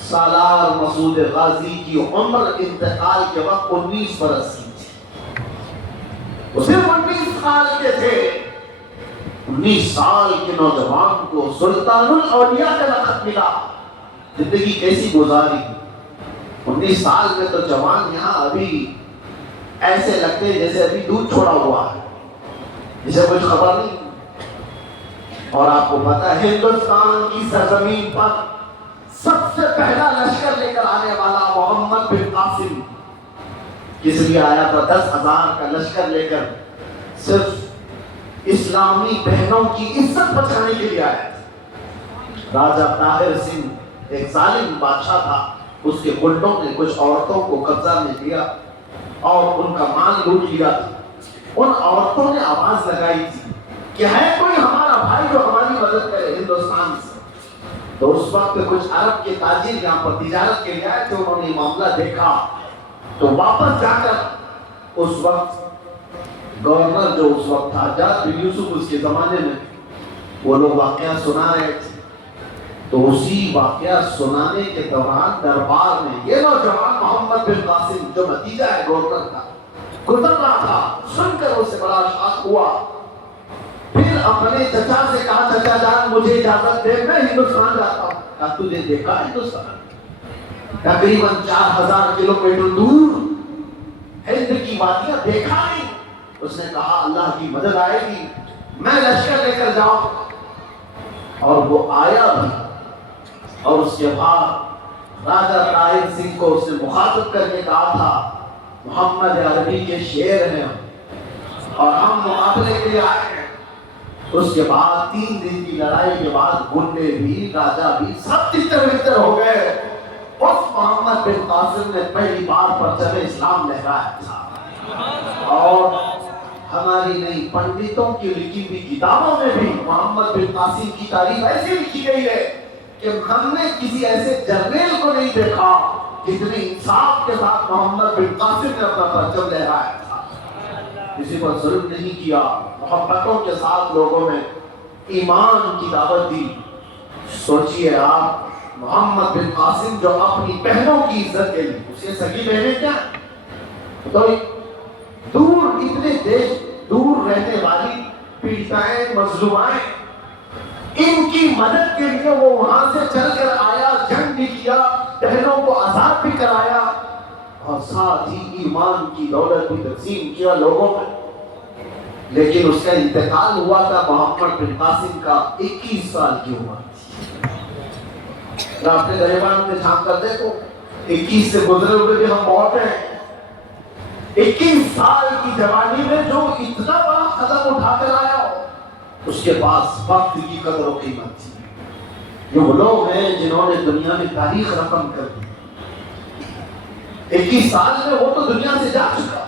سالار مسعود غازی کی عمر انتقال کے وقت 19 برس کی تھی. وہ صرف 19 سال کے تھے. 19 سال کے نوجوان کو سلطان الاولیاء کا لقب ملا. زندگی کیسی گزاری. 19 سال میں تو جوان یہاں ابھی ایسے لگتے جیسے ابھی دودھ چھوڑا ہوا ہے, جسے کچھ خبر نہیں. اور آپ کو پتا ہے ہندوستان کی سرزمین پر سب سے پہلا لشکر لے کر آنے والا محمد بن قاسم کس لیے آیا تھا؟ 10,000 کا لشکر لے کر صرف اسلامی بہنوں کی عزت بچانے کے لیے آیا تھا. راجہ طاہر سنگھ ایک ظالم بادشاہ تھا. اس کے گنڈوں نے کچھ عورتوں کو قبضہ میں لیا اور ان کا مال لوٹ لیا تھا. ان عورتوں نے آواز لگائی تھی کہ ہے کوئی ہمارا بھائی جو ہماری مدد کرے ہندوستان سے. تو اس وقت کچھ عرب کے تاجر یہاں پر تجارت کے لیے آئے تھے. انہوں نے معاملہ دیکھا تو واپس جا کر اس وقت گورنر جو اس وقت تھا حجاج بن یوسف اس کے زمانے میں, وہ لوگ واقعہ سنا رہے تھے. تو اسی واقعہ سنانے کے دوران دربار میں یہ نوجوان محمد بن قاسم جو بھتیجا ہے گورنر کا گزر رہا تھا. سن کر اسے بڑا شاق ہوا. پھر اپنے چچا سے کہا چچا جان مجھے اجازت دے, میں ہندوستان جاتا ہوں. کہا تجھے دیکھا ہندوستان تقریباً 4,000 کلومیٹر دور ہند کی وادیاں دیکھا نہیں. اس نے کہا اللہ کی مدد آئے گی, میں لشکر لے کر جاؤں. اور وہ آیا بھی. اور اس کے بعد راجہ طاہر سنگھ کو اس نے مخاطب کر کے کہا تھا محمد عربی کے شیر ہیں اور ہم مقابلے کے لیے آئے ہیں. اس کے بعد 3 دن کی لڑائی کے بعد گنڈے بھی راجہ بھی سب تتر بتر ہو گئے. اس محمد بن قاسم نے پہلی بار پرچم اسلام لہرایا تھا. اور ہماری نئی پنڈتوں کی لکھی ہوئی کتابوں میں بھی محمد بن قاسم کی تعریف ایسی لکھی گئی ہے کہ ہم نے کسی ایسے جرنیل کو نہیں دیکھا جتنے انصاف کے ساتھ محمد بن قاسم نے اپنا پرچم لہرایا تھا. کسی پر ظلم نہیں کیا, محبتوں کے ساتھ لوگوں میں ایمان کی دعوت دی. سوچئے آپ محمد بن قاسم جو اپنی بہنوں کی عزت کے لیے, اس کے سگی بہنیں کیا تو دور اتنے دیش دور رہنے والی پیڑتائیں مظلومائیں, ان کی مدد کے لیے وہ وہاں سے چل کر آیا, جنگ بھی کیا, بہنوں کو آزاد بھی کرایا اور ساتھ ہی ایمان کی دولت بھی تقسیم کیا لوگوں میں. لیکن اس کا انتقال ہوا تھا محمد بن قاسم کا 21 سال کی عمر تھی. اپنے گریبان میں جھانک کر دیکھو, 21 سے گزرے ہوئے بھی ہم بہت ہیں. 21 سال کی جوانی میں جو اتنا بڑا قدم اٹھا کر آیا ہو, اس کے پاس وقت کی قدر و قیمت تھی. یہ وہ لوگ ہیں جنہوں نے دنیا میں تاریخ رقم کر دی. 21 سال میں وہ تو دنیا سے جا چکا.